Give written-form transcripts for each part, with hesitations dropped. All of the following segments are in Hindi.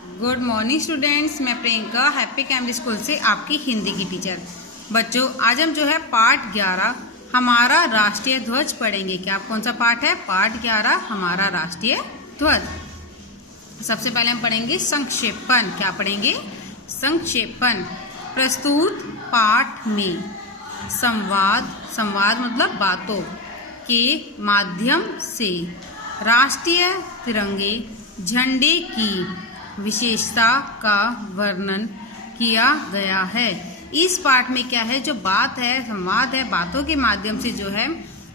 गुड मॉर्निंग स्टूडेंट्स, मैं प्रियंका हैप्पी कैमरी स्कूल से आपकी हिंदी की टीचर। बच्चों, आज हम जो है पाठ 11 हमारा राष्ट्रीय ध्वज पढ़ेंगे। क्या कौन सा पाठ है? पाठ 11 हमारा राष्ट्रीय ध्वज। सबसे पहले हम पढ़ेंगे संक्षेपण। क्या पढ़ेंगे? संक्षेपण। प्रस्तुत पाठ में संवाद मतलब बातों के माध्यम से राष्ट्रीय तिरंगे झंडे की विशेषता का वर्णन किया गया है। इस पाठ में क्या है? जो बात है, संवाद है, बातों के माध्यम से जो है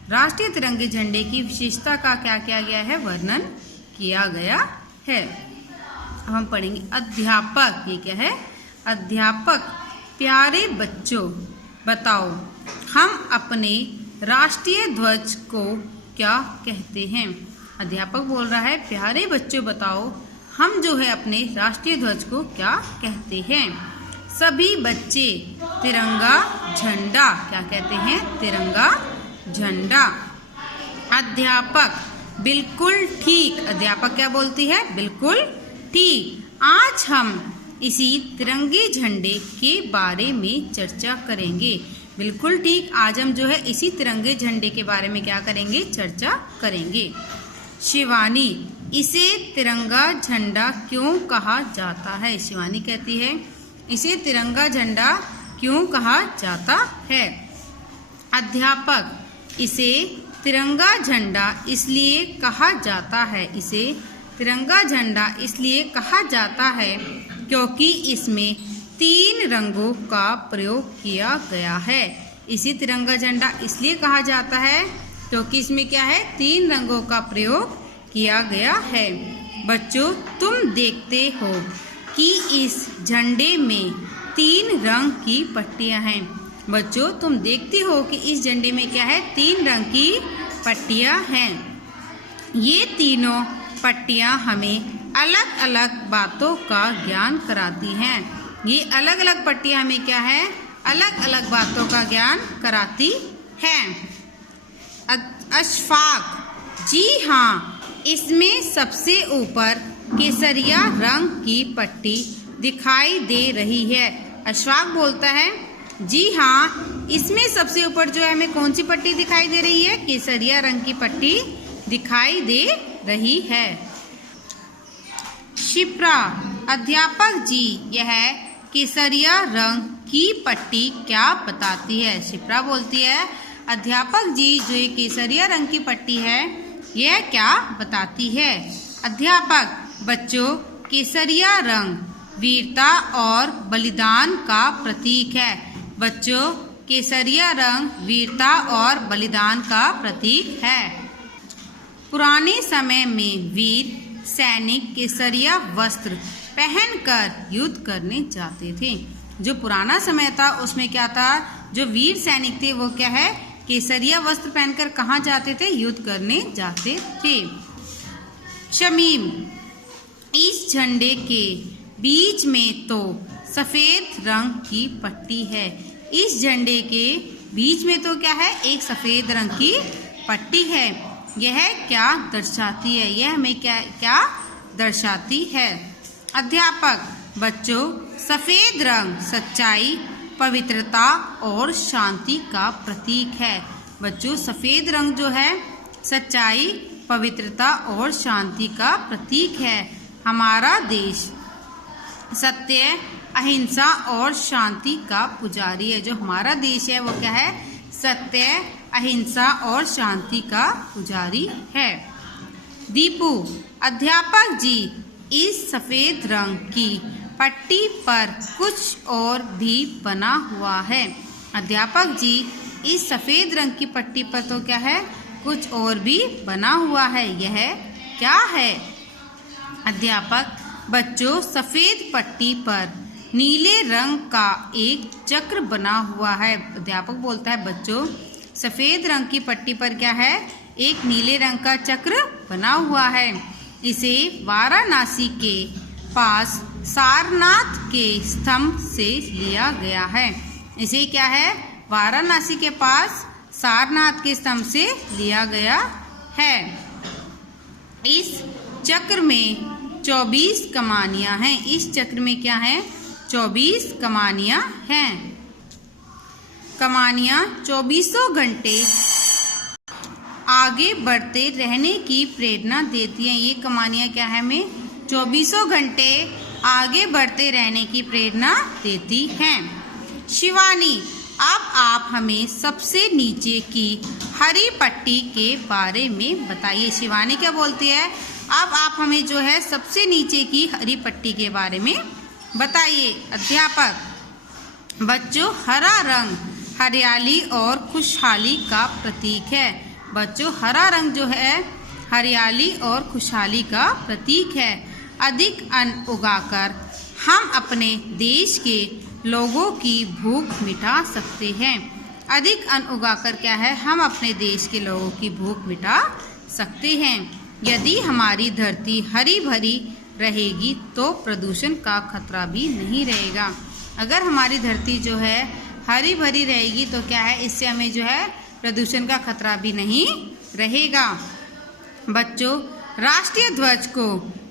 राष्ट्रीय तिरंगे झंडे की विशेषता का क्या किया गया है? वर्णन किया गया है। अब हम पढ़ेंगे अध्यापक। ये क्या है? अध्यापक। प्यारे बच्चों, बताओ हम अपने राष्ट्रीय ध्वज को क्या कहते हैं? अध्यापक बोल रहा है, प्यारे बच्चों बताओ हम जो है अपने राष्ट्रीय ध्वज को क्या कहते हैं? सभी बच्चे तिरंगा झंडा क्या कहते हैं? तिरंगा झंडा। अध्यापक, बिल्कुल ठीक। अध्यापक क्या बोलती है? बिल्कुल ठीक। आज हम इसी तिरंगे झंडे के बारे में चर्चा करेंगे। बिल्कुल ठीक। आज हम जो है इसी तिरंगे झंडे के बारे में क्या करेंगे? चर्चा करेंगे। शिवानी, इसे तिरंगा झंडा क्यों कहा जाता है? शिवानी कहती है, इसे तिरंगा झंडा क्यों कहा जाता है? अध्यापक, इसे तिरंगा झंडा इसलिए कहा जाता है। इसे तिरंगा झंडा इसलिए कहा जाता है क्योंकि इसमें 3 रंगों का प्रयोग किया गया है। इसे तिरंगा झंडा इसलिए कहा जाता है क्योंकि इसमें क्या है? 3 रंगों का प्रयोग किया गया है। बच्चों, तुम देखते हो कि इस झंडे में 3 रंग की पट्टियां हैं। बच्चों, तुम देखते हो कि इस झंडे में क्या है? 3 रंग की पट्टियां हैं। ये तीनों पट्टियां हमें अलग अलग बातों का ज्ञान कराती हैं। ये अलग अलग पट्टियां हमें क्या है? अलग अलग बातों का ज्ञान कराती हैं। अशफाक, जी हाँ, इसमें सबसे ऊपर केसरिया रंग की पट्टी दिखाई दे रही है। अशफाक बोलता है, जी हाँ, इसमें सबसे ऊपर जो है हमें कौन सी पट्टी दिखाई दे रही है? केसरिया रंग की पट्टी दिखाई दे रही है। शिप्रा, अध्यापक जी, यह केसरिया रंग की पट्टी क्या बताती है? शिप्रा बोलती है, अध्यापक जी, जो ये केसरिया रंग की पट्टी है यह क्या बताती है? अध्यापक, बच्चों, केसरिया रंग वीरता और बलिदान का प्रतीक है। बच्चों, केसरिया रंग वीरता और बलिदान का प्रतीक है। पुराने समय में वीर सैनिक केसरिया वस्त्र पहनकर युद्ध करने जाते थे। जो पुराना समय था उसमें क्या था? जो वीर सैनिक थे वो क्या है? केसरिया वस्त्र पहनकर कहाँ जाते थे? युद्ध करने जाते थे। शमीम, इस झंडे के बीच में तो सफेद रंग की पट्टी है। इस झंडे के बीच में तो क्या है? एक सफेद रंग की पट्टी है। यह क्या दर्शाती है? यह हमें क्या दर्शाती है? अध्यापक, बच्चों, सफेद रंग सच्चाई, पवित्रता और शांति का प्रतीक है। बच्चों, सफेद रंग जो है सच्चाई, पवित्रता और शांति का प्रतीक है। हमारा देश सत्य, अहिंसा और शांति का पुजारी है। जो हमारा देश है वो क्या है? सत्य, अहिंसा और शांति का पुजारी है। दीपू, अध्यापक जी, इस सफेद रंग की पट्टी पर कुछ और भी बना हुआ है। अध्यापक जी, इस सफेद रंग की पट्टी पर तो क्या है? कुछ और भी बना हुआ है। यह क्या है? अध्यापक, बच्चों, सफेद पट्टी पर नीले रंग का एक चक्र बना हुआ है। अध्यापक बोलता है, बच्चों, सफेद रंग की पट्टी पर क्या है? एक नीले रंग का चक्र बना हुआ है। इसे वाराणसी के पास सारनाथ के स्तंभ से लिया गया है। इसे क्या है? वाराणसी के पास सारनाथ के स्तंभ से लिया गया है। इस चक्र में 24 कमानियां हैं। इस चक्र में क्या है? 24 कमानियां हैं। कमानियां 24 घंटे आगे बढ़ते रहने की प्रेरणा देती हैं। ये कमानियां क्या है? हमें 24 घंटे आगे बढ़ते रहने की प्रेरणा देती हैं। शिवानी, अब आप हमें सबसे नीचे की हरी पट्टी के बारे में बताइए। शिवानी क्या बोलती है? अब आप हमें जो है सबसे नीचे की हरी पट्टी के बारे में बताइए। अध्यापक, बच्चों, हरा रंग हरियाली और खुशहाली का प्रतीक है। बच्चों, हरा रंग जो है हरियाली और खुशहाली का प्रतीक है। अधिक अन्न उगाकर हम अपने देश के लोगों की भूख मिटा सकते हैं। अधिक अन्न उगाकर क्या है? हम अपने देश के लोगों की भूख मिटा सकते हैं। यदि हमारी धरती हरी भरी रहेगी तो प्रदूषण का खतरा भी नहीं रहेगा। अगर हमारी धरती जो है हरी भरी रहेगी तो क्या है? इससे हमें जो है प्रदूषण का खतरा भी नहीं रहेगा। बच्चों, राष्ट्रीय ध्वज को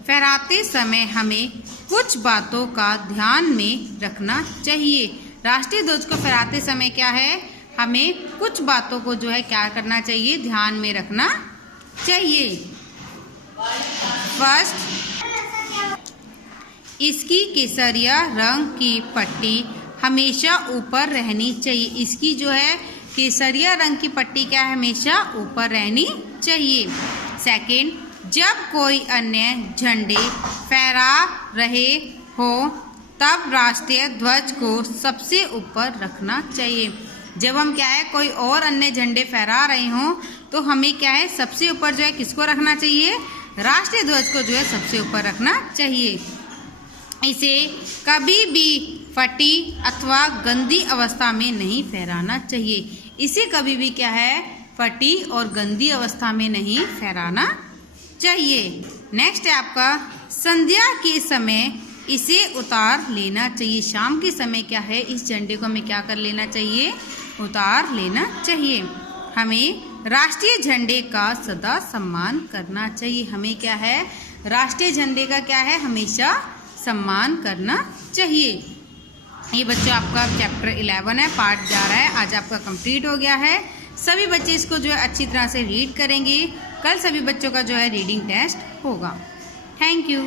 फहराते समय हमें कुछ बातों का ध्यान में रखना चाहिए। राष्ट्रीय ध्वज को फहराते समय क्या है? हमें कुछ बातों को जो है क्या करना चाहिए? ध्यान में रखना चाहिए। फर्स्ट, इसकी केसरिया रंग की पट्टी हमेशा ऊपर रहनी चाहिए। इसकी जो है केसरिया रंग की पट्टी क्या है? हमेशा ऊपर रहनी चाहिए। सेकंड, जब कोई अन्य झंडे फहरा रहे हो तब राष्ट्रीय ध्वज को सबसे ऊपर रखना चाहिए। जब हम क्या है कोई और अन्य झंडे फहरा रहे हों तो हमें क्या है सबसे ऊपर जो है किसको रखना चाहिए? राष्ट्रीय ध्वज को जो है सबसे ऊपर रखना चाहिए। इसे कभी भी फटी अथवा गंदी अवस्था में नहीं फहराना चाहिए। इसे कभी भी क्या है? फटी और गंदी अवस्था में नहीं फहराना चाहिए। नेक्स्ट है आपका संध्या के समय इसे उतार लेना चाहिए। शाम के समय क्या है? इस झंडे को हमें क्या कर लेना चाहिए? उतार लेना चाहिए। हमें राष्ट्रीय झंडे का सदा सम्मान करना चाहिए। हमें क्या है? राष्ट्रीय झंडे का क्या है? हमेशा सम्मान करना चाहिए। ये बच्चों आपका चैप्टर 11 है, पार्ट जा रहा है, आज आपका कंप्लीट हो गया है। सभी बच्चे इसको जो है अच्छी तरह से रीड करेंगे। कल सभी बच्चों का जो है रीडिंग टेस्ट होगा। Thank you.